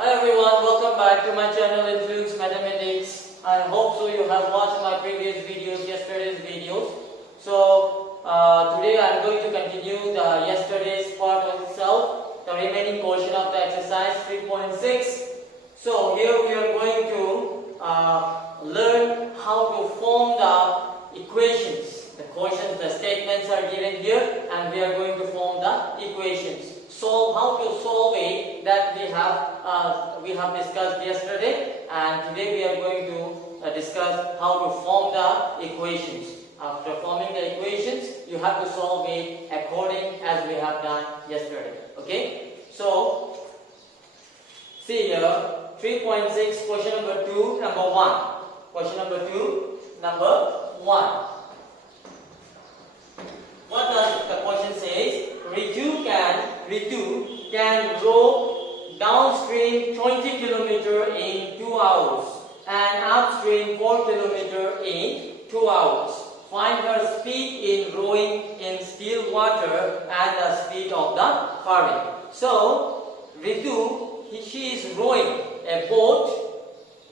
Hi everyone, welcome back to my channel Influence Mathematics. I hope so you have watched my previous videos, yesterday's videos. So today I am going to continue the yesterday's part of itself, the remaining portion of the exercise 3.6. So here we are going to learn how to form the equations. The questions, the statements are given here, and we are going to form the equations. So how to solve it, that we have discussed yesterday, and today we are going to discuss how to form the equations. After forming the equations, you have to solve it according as we have done yesterday. Okay? So see here, 3.6, question number 2, number 1. Question number 2, number 1. What does the question says? Ritu can row downstream 20 km in 2 hours and upstream 4 km in 2 hours. Find her speed in rowing in still water and the speed of the current. So Ritu, she is rowing a boat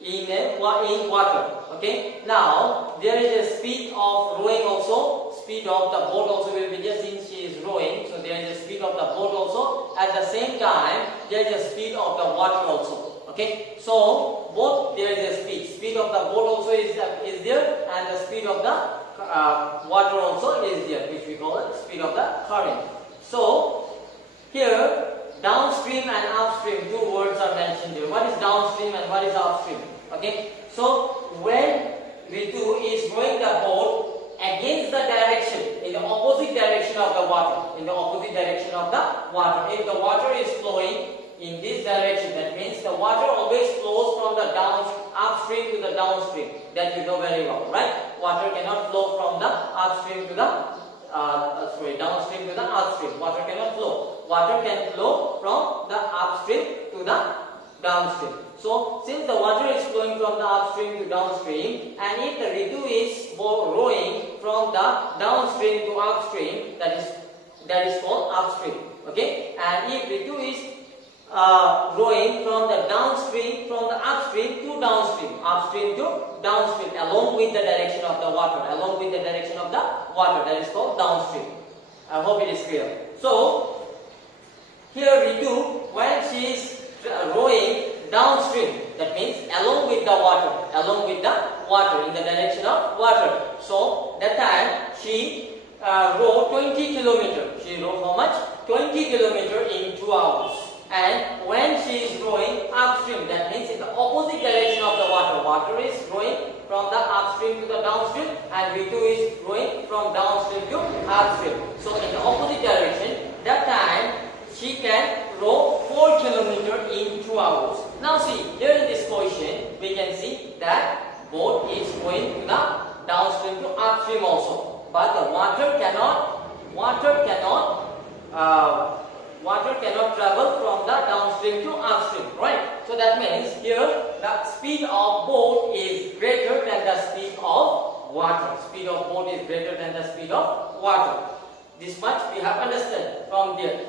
in water. Okay. Now there is a speed of rowing also. Speed of the boat also will be there since she is rowing. So there is a speed of the boat also. At the same time, there is a speed of the water also. Okay. So both there is a speed. Speed of the boat also is there, and the speed of the water also is there, which we call it speed of the current. So here downstream and upstream, two words are mentioned here. What is downstream and what is upstream? Okay. So when Ritu is rowing the boat against the direction, in the opposite direction of the water, If the water is flowing in this direction, that means the water always flows from the upstream to the downstream. That you know very well, right? Water cannot flow from the upstream to the downstream to the upstream. Water cannot flow. Water can flow from the upstream to the downstream. So since the water is flowing from the upstream to downstream, and if the Ritu is rowing from the downstream to upstream, that is called upstream. Okay, and if Ritu is rowing from the upstream to downstream, along with the direction of the water, that is called downstream. I hope it is clear. So here Ritu, when she is rowing downstream, that means along with the water, in the direction of water. So that time she rowed 20 km. She rowed how much? 20 km in 2 hours. And when she is rowing upstream, that means in the opposite direction of the water. Water is rowing from the upstream to the downstream, and Ritu is rowing from downstream to upstream. So in the opposite direction, that time she can row 4 km in 2 hours. Now see, here in this question, we can see that boat is going to the downstream to upstream also. But the water cannot travel from the downstream to upstream, right? So that means here the speed of boat is greater than the speed of water. Speed of boat is greater than the speed of water. This much we have understood from here.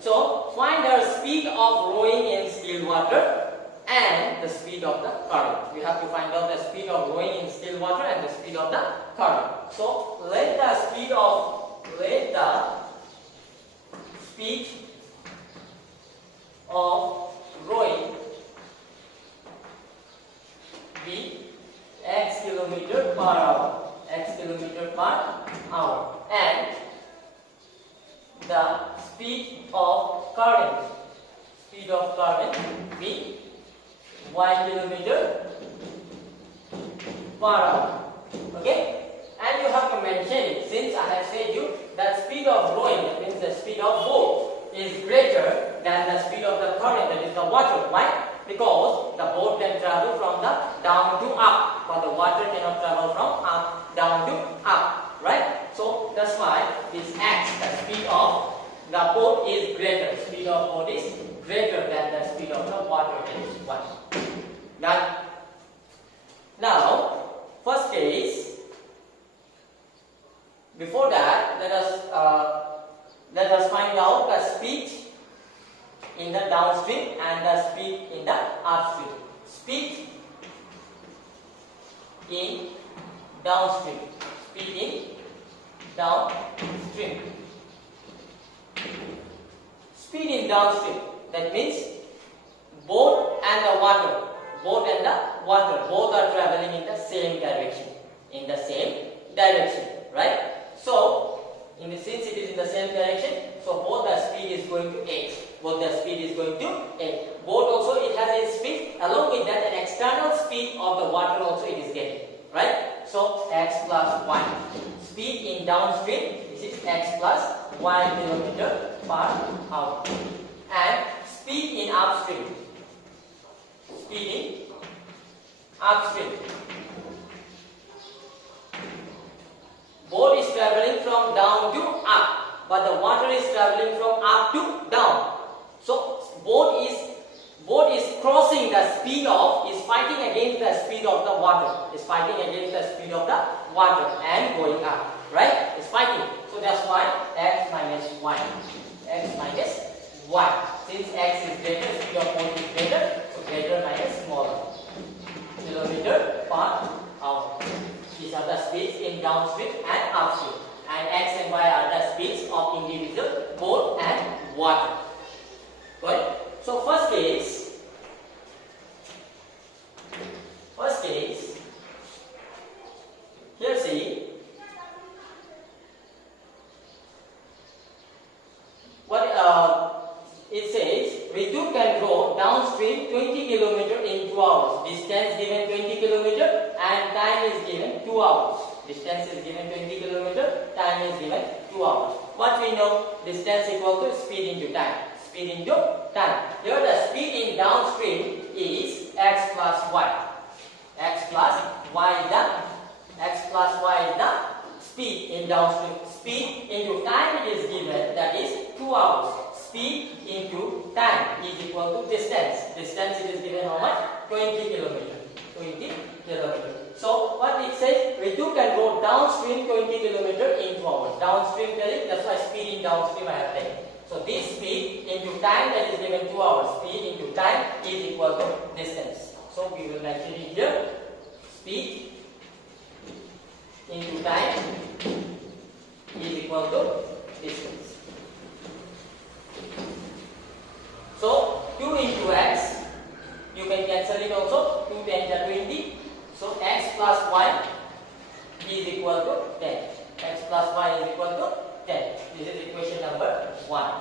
So find the speed of rowing in still water and the speed of the current. We have to find out the speed of rowing in still water and the speed of the current. So let the speed of rowing be x km per hour, and the speed of current be y km per hour. Okay, and you have to mention it, since I have said you that speed of rowing, that means the speed of boat, is greater than the speed of the current, that is the water. Why? Because the boat can travel from the down to up, but the water cannot travel from up down to up, right? So that's why this x, the speed of the boat is greater. Speed of boat is greater than the speed of the water. Is 1. Done. Now, first case. Before that, let us find out the speed in the downstream and the speed in the upstream. Speed in downstream. Speed in downstream. Speed in downstream. That means boat and the water. Boat and the water both are traveling in the same direction. In the same direction, right? So, since it is in the same direction, so both the speed is going to 8. Both the speed is going to 8. Boat also it has its speed. Along with that, an external speed of the water also it is getting, right? So x plus y. Speed in downstream, this is x plus y kilometer per hour. And speed in upstream. Speed in upstream. Boat is traveling from down to up, but the water is traveling from up to down. So boat is crossing the speed of, is fighting against the speed of the water. Is fighting against the speed of the water and going up, right? It's fighting. So that's why x minus y. X minus y. Since x is greater, speed of boat is greater, so greater minus smaller. Kilometer per hour. These are the speeds in downstream and upstream. And x and y are the speeds of individual boat and water. Got it? So first case, here see, what it says, Ritu can go downstream 20 km in 2 hours. Distance given 20 km and time is given 2 hours. Distance is given 20 km, time is given 2 hours. What we know, distance equal to speed into time. Speed into time. Here the speed in downstream is x plus y. X plus y is the speed in downstream. Speed into time it is given, that is 2 hours. Speed into time is equal to distance. Distance it is given how much? 20 km. 20 km. So what it says, Ritu can go downstream 20 km in 2 hours. Downstream telling, that's why speed in downstream I have taken. So this speed into time that is given 2 hours. Speed into time is equal to distance. So we will mention it here. Speed into time is equal to distance. So 2 into x, you can cancel it also. 2 times 20. So x plus y is equal to 10. X plus y is equal to 10. This is equation number 1.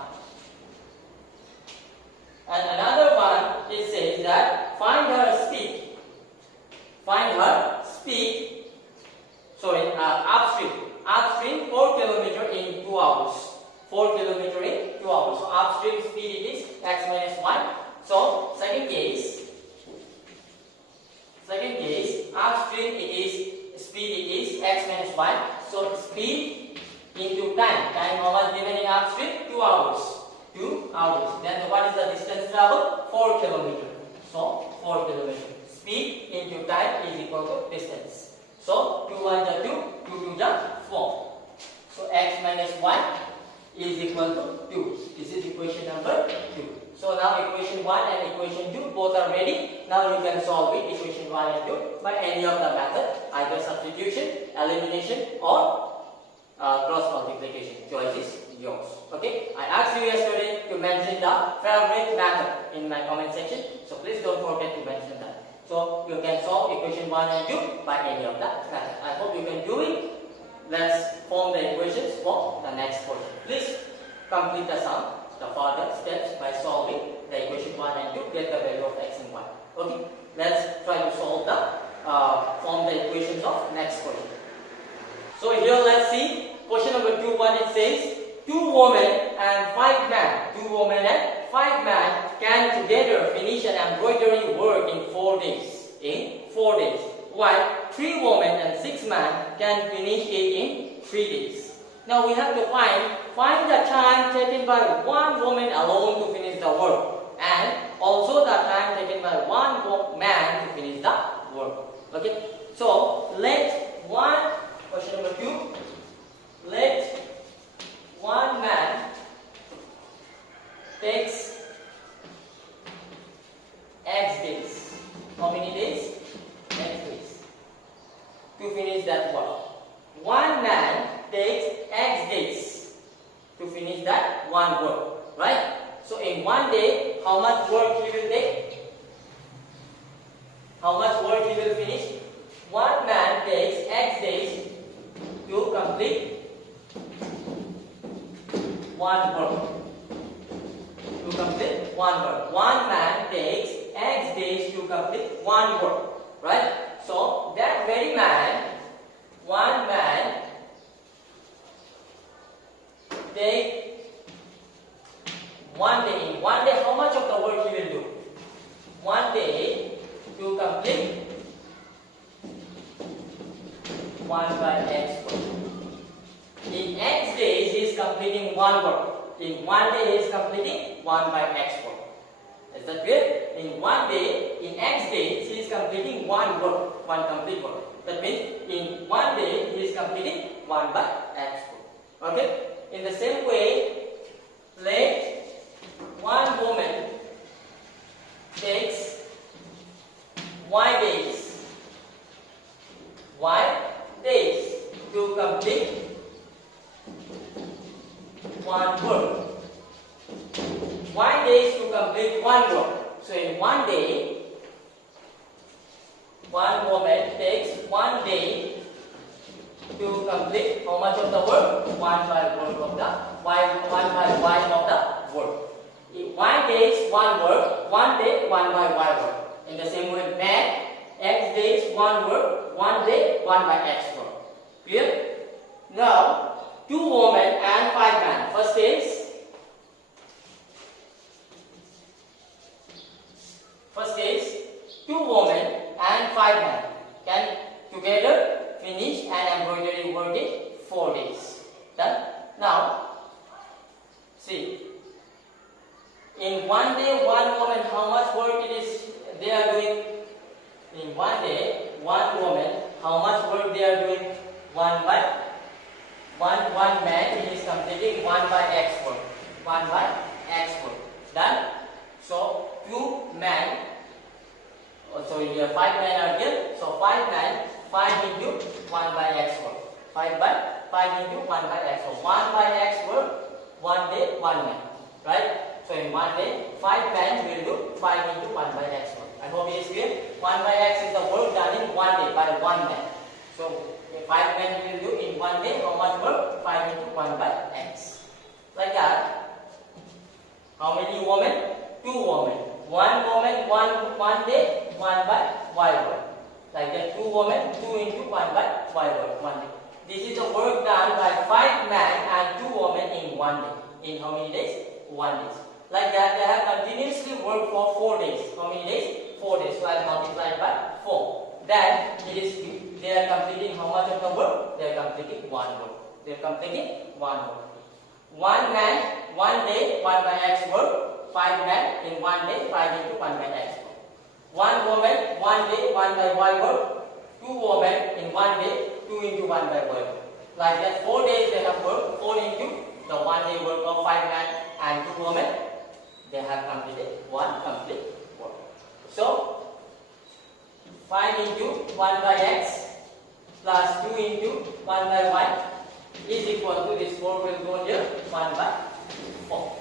And another one, it says that find her speed. Find her speed. Upstream. Upstream 4 km in 2 hours. 4 km in 2 hours. So upstream speed it is x minus 1. So second case, upstream it is speed it is x minus 1. So speed into time. Time how much given in upstream? 2 hours. 2 hours. Then what is the distance traveled? 4 km. So 4 km. Speed into time is equal to distance. So 2 1 is 2, 2 2 is 4. So x minus 1 is equal to 2. This is equation number 2. So now equation 1 and equation 2 both are ready. Now you can solve it, equation 1 and 2, by any of the method, either substitution, elimination or cross multiplication. Choice is yours. Okay. I asked you yesterday to mention the favorite method in my comment section. So please don't forget to mention that. So you can solve equation 1 and 2 by any of the method. I hope you can do it. Let's form the equations for the next portion. Please complete the sum, the further steps by solving the equation 1 and 2, get the value of x and y. Okay, let's try to solve the form the equations of next question. So here let's see question number 2. What it says: 2 women and 5 men. 2 women and 5 men can together finish an embroidery work in 4 days. In 4 days, while 3 women and 6 men can finish it in 3 days. Now we have to find the time taken by 1 woman alone to finish the work, and also the time taken by 1 man to finish the work. Okay, so question number 2, let 1 man takes that work. One man takes X days to finish that one work, right? So in one day, how much work he will take? How much work he will finish? One man takes X days to complete one work. To complete one work. One man takes X days to complete one work, right? So that very man, one man take one day. In one day, how much of the work he will do? One day to complete 1 by X work. In X days, he is completing one work. In one day, he is completing 1 by X work. Is that clear? In one day, in X days, he is completing one work, one complete work. That means in one day, he is completing 1 by X work. Okay? In the same way, let one woman takes Y days. Y days to complete one work. Y days to complete one work. So in one day, one woman takes 1 day to complete how much of the work? 1 by work of the Y, 1 by Y of the work. In Y days, one work, 1 day, 1 by Y work. In the same way, man, X days, one work, 1 day, 1 by X work. Clear? Now, 2 women and 5 men. First is two women and 5 men can together finish an embroidery work in 4 days. Done? Now, see, in one day, one woman, how much work it is they are doing? In one day, one woman, how much work they are doing? One man is completing 1 by X work. 1 by X work. Done? So 2 men. So here 5 men are here. So 5 men, 5 into 1 by X work. 5 into 1 by X work. 1 by X work, 1 day, 1 man. Right? So in 1 day, 5 men will do 5 into 1 by X work. I hope it is clear. 1 by X is the work done in 1 day by 1 man. So 5 men will do in 1 day how much work? 5 into 1 by X. Like that. How many women? 2 women. 1 woman, 1 day, 1 by Y work. Like that, 2 women, 2 into 1 by Y work, 1 day. This is the work done by 5 men and 2 women in 1 day. In how many days? 1 day. Like that, they have continuously worked for 4 days. How many days? 4 days. So I multiply by 4. Then they are completing how much of the work? They are completing 1 work. They are completing 1 work. 1 man, 1 day, 1 by X work. 5 men in 1 day, 5 into 1 by X work. 1 woman, 1 day, 1 by Y work. 2 women in 1 day, 2 into 1 by Y work. Like that, 4 days they have worked, 4 into the 1 day work of 5 men and 2 women. They have completed 1 complete work. So 5 into 1 by X plus 2 into 1 by Y is equal to this 4 will go here 1 by 4.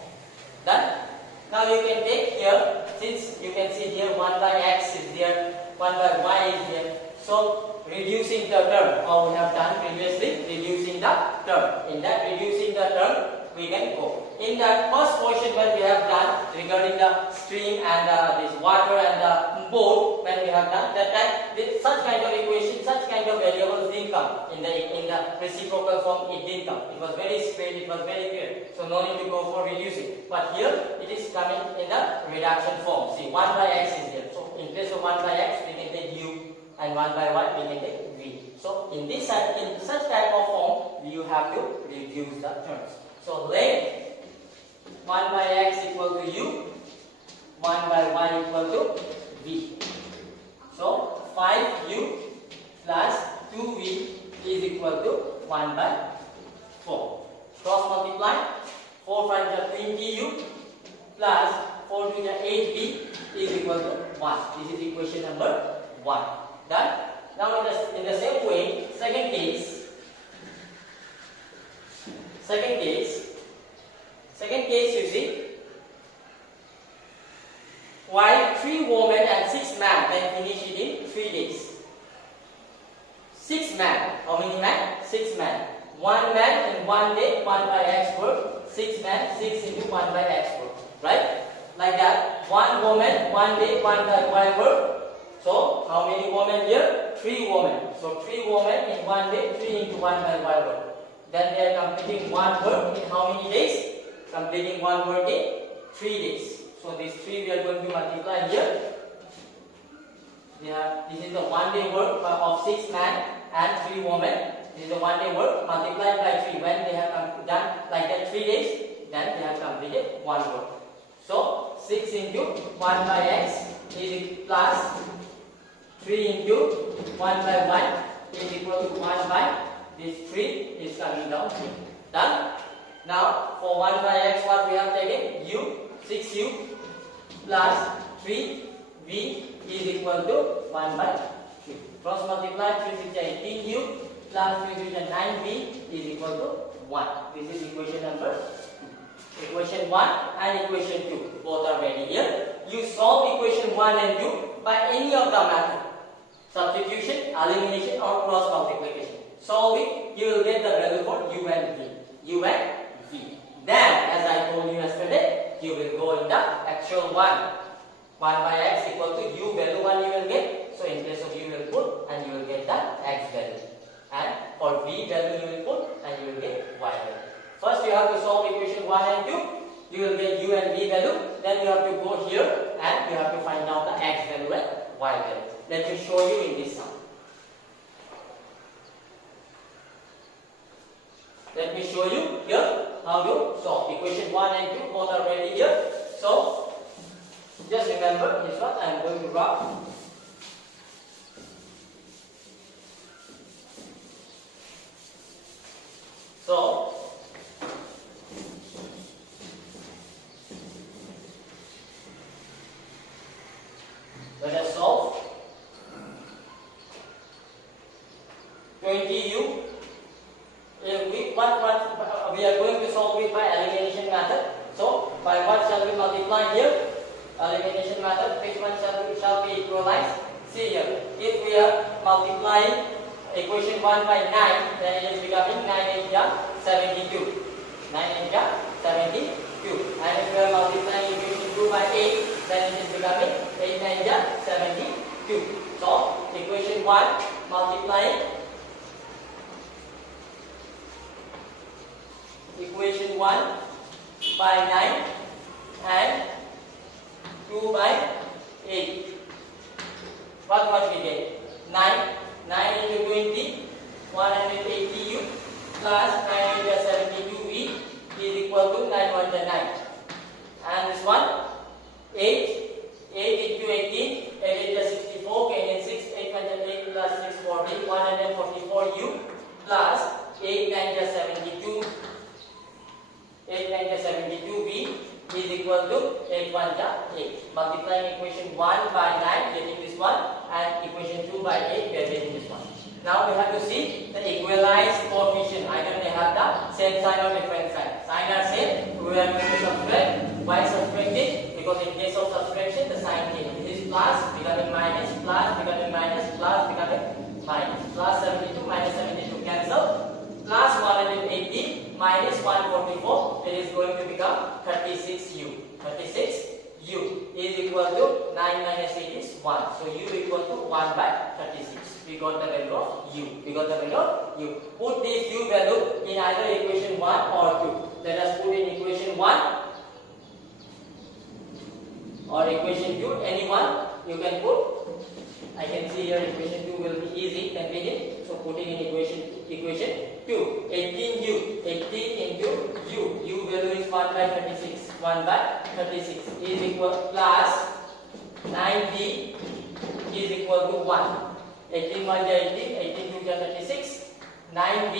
Done? Now you can take here, since you can see here 1 by X is there, 1 by Y is there. So reducing the term, how we have done previously, reducing the term. In that reducing the term, we can go. In that first portion when we have done regarding the stream and this water and the boat, when we have done that time, such kind of equation, such kind of variables didn't come in the reciprocal form. It didn't come. It was very straight. It was very clear. So no need to go for reducing. But here it is coming in the reduction form. See, 1 by X is here. So in place of 1 by X, we can take U, and 1 by Y we can take V. So in such type of form, you have to reduce the terms. So let 1 by X equal to U, 1 by Y equal to V. So 5U plus 2V is equal to 1 by 4. Cross multiply, 4 5 are 20U plus 4 2 are 8V is equal to 1. This is equation number 1. Done? Now in the same way, second case you see, while 3 women and 6 men can finish it in 3 days. 6 men, how many men? 6 men. 1 man in 1 day, 1 by x work. 6 men, 6 into 1 by x work. Right? Like that. 1 woman, 1 day, 1 by y work. So, how many women here? 3 women. So, 3 women in 1 day, 3 into 1 by y work. Then they are completing 1 work in how many days? Completing 1 work in 3 days. So, these 3 we are going to multiply here. This is the 1 day work of 6 men and 3 women. This is the 1 day work multiplied by 3. When they have done like that 3 days, then they have completed 1 work. So 6 into 1 by x is plus 3 into 1 by 1 is equal to 1 by this 3 is coming down here. Done? Now for 1 by x what we have taken? U, 6u plus 3v is equal to 1 by 3. Cross multiply 3 6 18u plus 3 6 9v is equal to 1. This is equation number 2. Equation 1 and equation 2 both are ready here. You solve equation 1 and 2 by any of the method. Substitution, elimination or cross multiplication. Solve it, you will get the value for u and v. U and v. Then as I told you yesterday, you will go in the actual 1. 1 by x equal to u value 1 you will get. So in place of u will put and you will get the x value. And for v value you will put and you will get y value. First you have to solve equation 1 and 2. You will get u and v value. Then you have to go here and you have to find out the x value and y value. Let me show you in this sum. Let me show you here how to solve equation 1 and 2 both are ready here. So just remember this one I am going to draw. So let us solve 20u. We are going to solve it by elimination method. So by what shall we multiply here? Elimination method. Which one shall be equalized? See here. If we are multiplying equation 1 by 9, then it is becoming 9 into 72. 9 into 72. And if we are multiplying equation 2 by 8, then it is becoming 8 into 72. So equation 1 multiplying equation 1 by 9 and 2 by 8. What we get? 9 into 20, 180u plus 9 into 72v is equal to 9 1 9. And this one 8 into 18, 8 into 64, and 6 8 8 plus 640, 144u plus 8 into 72. 8 into 72v is equal to 8 1 8. Multiplying equation 1 by 9, getting this one, and equation 2 by 8, we are getting this one. Now we have to see the equalized coefficient. Either they have the same sign or different sign. Sign are same, we are going to subtract. Why subtracting? Because in case of subtraction, the sign changes. This is plus becoming minus, plus becoming minus, plus becoming minus. Plus 72 minus 72 cancel. Plus 180 minus 144, it is going to become 36u. 36u is equal to 9 minus 8 is 1. So u equal to 1 by 36. We got the value of u. Put this u value in either equation 1 or 2. Let us put in equation 1 or equation 2. Any one you can put. I can see here equation 2 will be easy, convenient. So putting in equation 2. 18u. 18 into u value is 1 by 36. 1 by 36 is equal plus 9v is equal to 1. 18 1 18, 18 2 36. 9v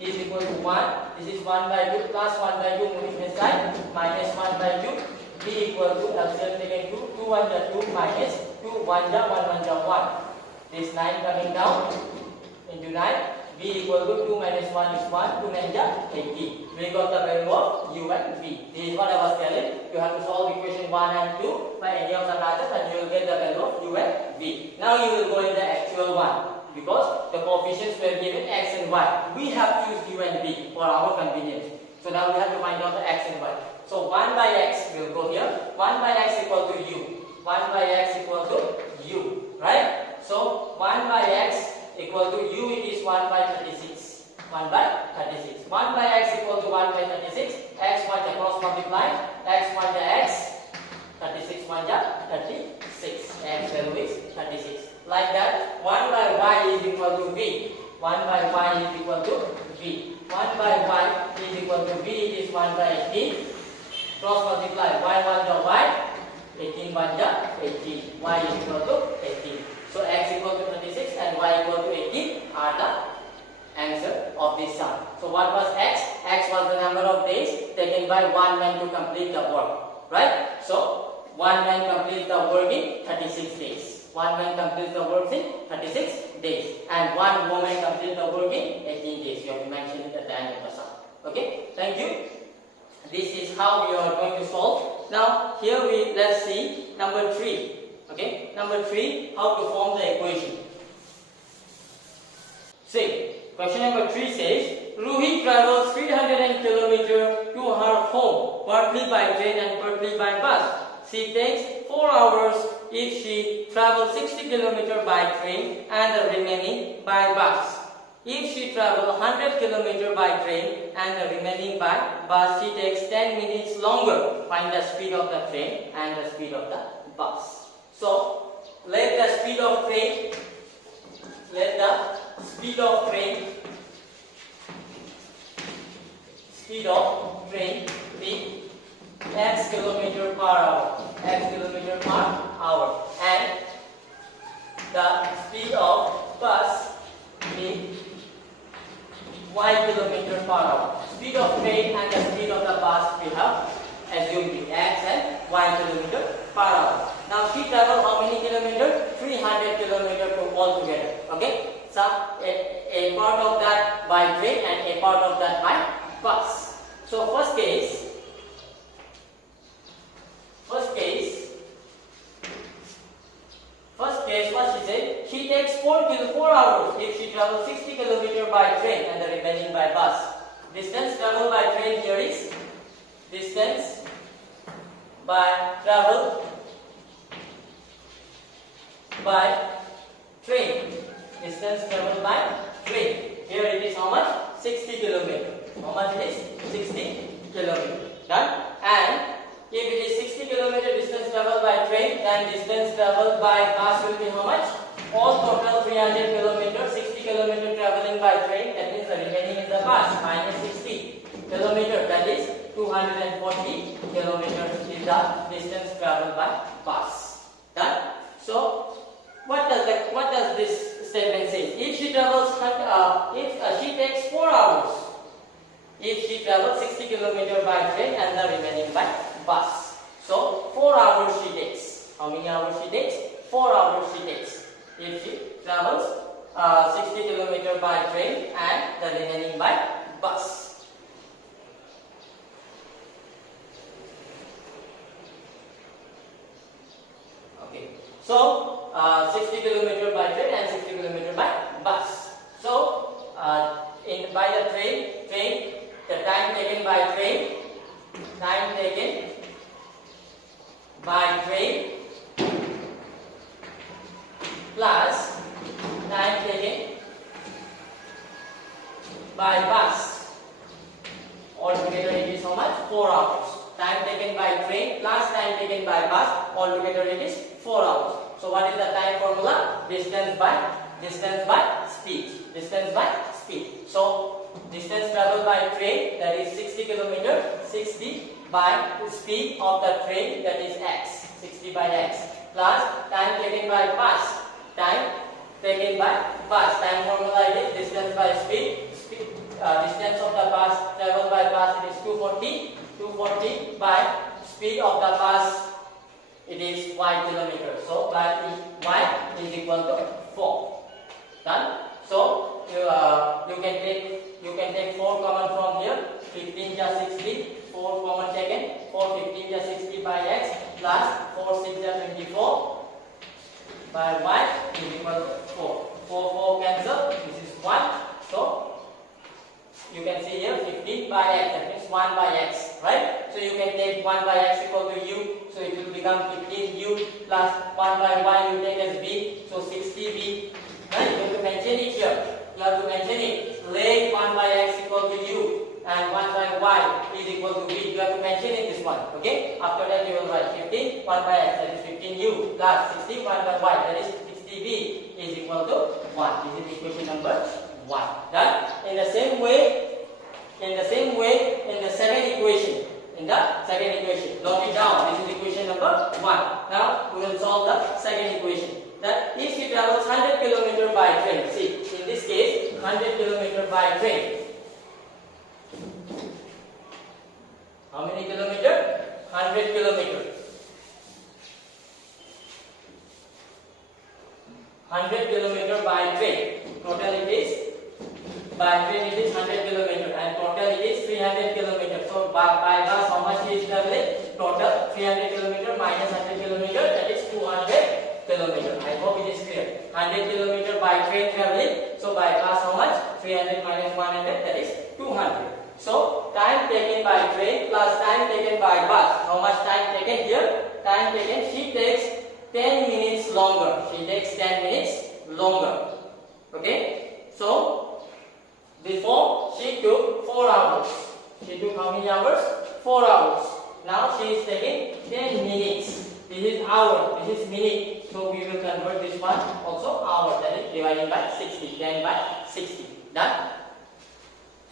is equal to 1. This is 1 by 2 plus 1 by 2 moving this side minus 1 by 2. v equal to LCM taken 2. 2 1 2 minus 2 1 1 1 1. This 9 coming down into 9. V equal to 2 minus 1 is 1. 2 9 18. We got the value of U and V. This is what I was telling. You have to solve equation 1 and 2 by any of the methods and you will get the value of U and V. Now you will go in the actual one. Because the coefficients were given x and y. We have used U and V for our convenience. So now we have to find out the x and y. So 1 by x will go here. 1 by x equal to U. 1 by x equal to U. Right? So 1 by x equal to U, it is 1 by 36. 1 by 36. 1 by x equal to 1 by 36. X 1 the cross multiply. X 1 the x. 36 1 the 36. X value is 36. Like that, 1 by y is equal to v. 1 by y is equal to v. 1 by y is equal to v. It is 1 by 18. Cross multiply. Y 1 the y. 18 1 the 18. Y is equal to 18. So x equal to 26 and y equal to 18 are the answer of this sum. So what was x? X was the number of days taken by one man to complete the work. Right? So one man completes the work in 36 days. One man completes the work in 36 days. And one woman completes the work in 18 days. You have to mention it at the end of the sum. Okay? Thank you. This is how we are going to solve. Now here let's see number 3. Okay, number 3, how to form the equation. See, question number 3 says, Ruhi travels 300 km to her home, partly by train and partly by bus. She takes 4 hours if she travels 60 km by train and the remaining by bus. If she travels 100 km by train and the remaining by bus, she takes 10 minutes longer. Find the speed of the train and the speed of the bus. So, let the speed of train be x kilometer per hour, and the speed of bus be y kilometer per hour. Speed of train and the speed of the bus we have assumed be x and y kilometer per hour. Now she traveled how many kilometers? 300 kilometers altogether. Okay? So a part of that by train and a part of that by bus. So first case, what she said? She takes 4 hours if she travels 60 kilometers by train and the remaining by bus. Distance traveled by train here is distance by travel by train. Distance traveled by train. Here it is how much? 60 kilometers. How much it is? 60 kilometers. Done? And if it is 60 kilometers distance traveled by train, then distance traveled by bus will be how much? All total 300 kilometers. 60 kilometers traveling by train. That means the remaining is the bus. Minus 60 kilometers. That is 240 kilometers is the distance traveled by bus. Done? So what does this statement say? If she travels, she takes 4 hours, if she travels 60 kilometers by train and the remaining by bus. So 4 hours she takes. How many hours she takes? 4 hours she takes. If she travels 60 kilometers by train and the remaining by bus. So 60 kilometers by train and 60 kilometers by bus. So by the train, the time taken by train plus time taken by bus. Altogether it is how much? 4 hours. Time taken by train plus time taken by bus. Altogether it is 4 hours. So what is the time formula? Distance by speed. Distance by speed. So distance traveled by train, that is 60 kilometers. 60 by the speed of the train, that is x. 60 by x. Plus time taken by bus. Time taken by bus. Time formula is distance by speed. Distance of the bus traveled by bus, it is 240. 240 by speed of the bus it is 5 kilometers. So y is equal to 4. Done. So you can take 4 common from here. 15 just 60. 4 common taken. 4 15 just 60 by x plus 4 6 just 24 by y is equal to 4. 4 cancel. This is 1. So you can see here 15 by x, that means 1 by x, right? So you can take 1 by x equal to u, so it will become 15u plus 1 by y you take as v, so 60v, right? You have to mention it here, you have to mention it, let 1 by x equal to u and 1 by y is equal to v, you have to mention it this one, okay? After that you will write 15, 1 by x, that is 15u plus 60, 1 by y, that is 60v is equal to 1. This is equation number 1. Done. In the same way, in the second equation, note it down. This is equation number 1. Now we will solve the second equation. That if she travels 100 km by train, see, in this case, 100 km by train. How many kilometers? 100 kilometers. 100 km by train. Total it is. By train it is 100 km and total it is 300 km. So by bus how much is traveling? Total 300 km minus 100 km, that is 200 km. I hope it is clear. 100 km by train traveling. So by bus how much? 300 minus 100, that is 200. So time taken by train plus time taken by bus. How much time taken here? Time taken, she takes 10 minutes longer. She takes 10 minutes longer. Okay? So before she took 4 hours. She took how many hours? 4 hours. Now she is taking 10 minutes. This is hour, this is minute. So we will convert this one also hour. That is dividing by 60. 10 by 60. Done?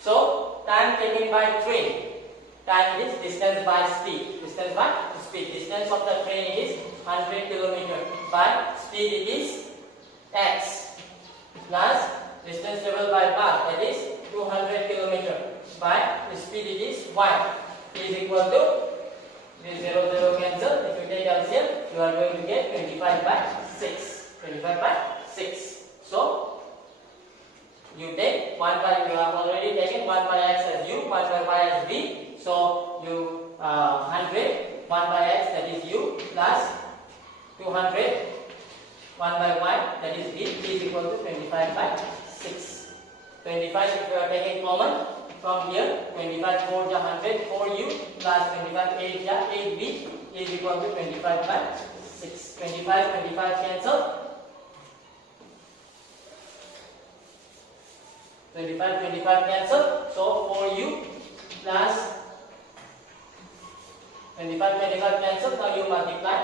So time taken by train. Time is distance by speed. Distance by speed. Distance of the train is 100 km. By speed it is x plus distance traveled by bus, that is 200 km. By speed it is y is equal to this 0 0 cancel. If you take LCM, you are going to get 25 by 6. 25 by 6. So you take 1 by, you have already taken 1 by x as u, 1 by y as v. So you 100 1 by x, that is u, plus 200 1 by y, that is v, is equal to 25 by 6. 25 if you are taking common from here, 25 4 is 100, 4u plus 25 8 is 8v is equal to 25 by 6. 25 cancel. 25 cancel. So 4u plus 25 cancel. Now you multiply.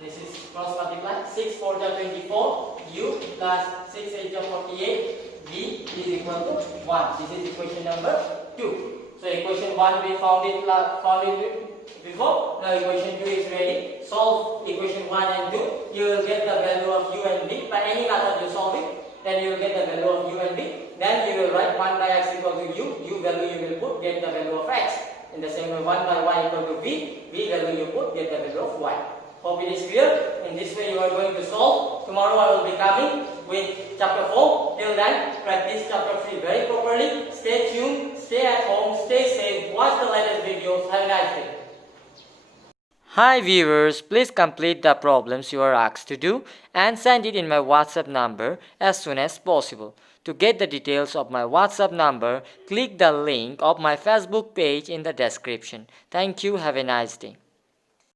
This is cross multiply. 6 4 is 24. U plus 6 8 is 48. V is equal to 1. This is equation number 2. So equation 1 we found it before. Now equation 2 is ready. Solve equation 1 and 2. You will get the value of u and v. By any method you solve it, then you will get the value of u and v. Then you will write 1 by x equal to u. U value you will put, get the value of x. In the same way 1 by y equal to v. V value you put, get the value of y. Hope it is clear. In this way you are going to solve. Tomorrow I will be coming with chapter 4. Till then, practice chapter 3 very properly. Stay tuned, stay at home, stay safe, watch the latest videos. Have a nice day. Hi viewers, please complete the problems you are asked to do and send it in my WhatsApp number as soon as possible. To get the details of my WhatsApp number, click the link of my Facebook page in the description. Thank you. Have a nice day.